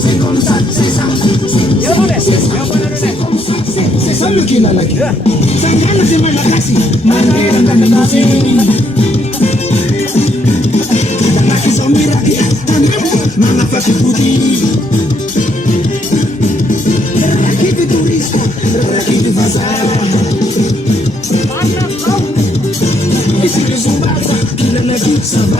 C'est comme ça, c'est ça. C'est ça le qu'il a la qui. Sangana c'est malakasi. Mandela ndanazi. Ndanazi somira ki. Mama fasi puti. Rakiti turista, rakiti bazar. Ici le zumbaza, qu'il a la vie, ça va.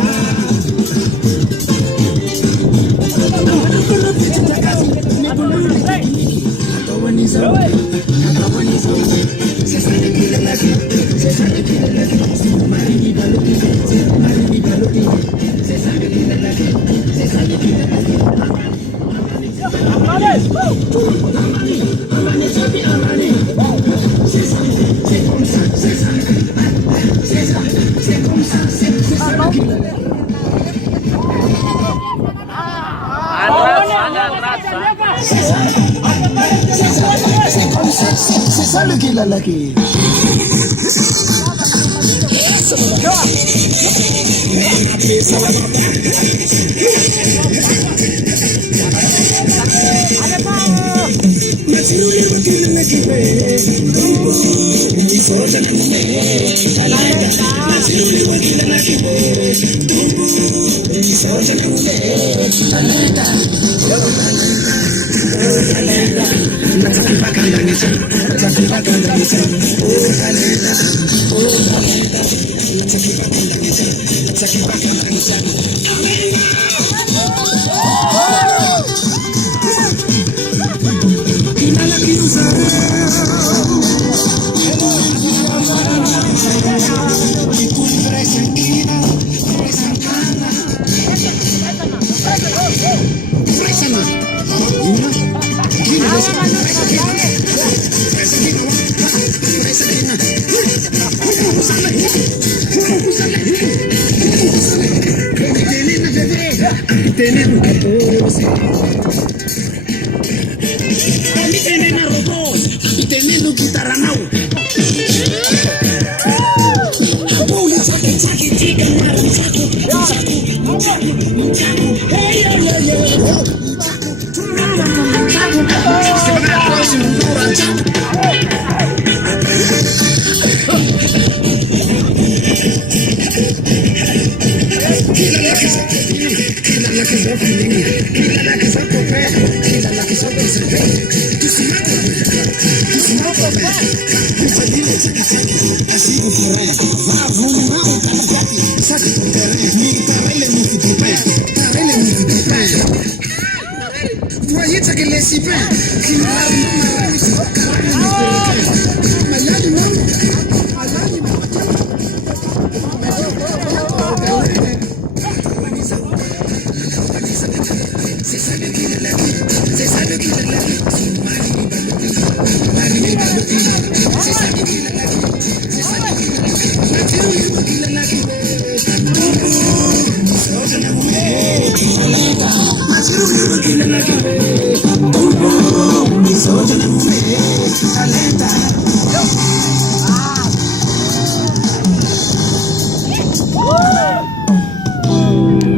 C'est ça le qu'il a la qui.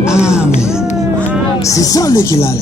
Amen. C'est ça le qu'il a.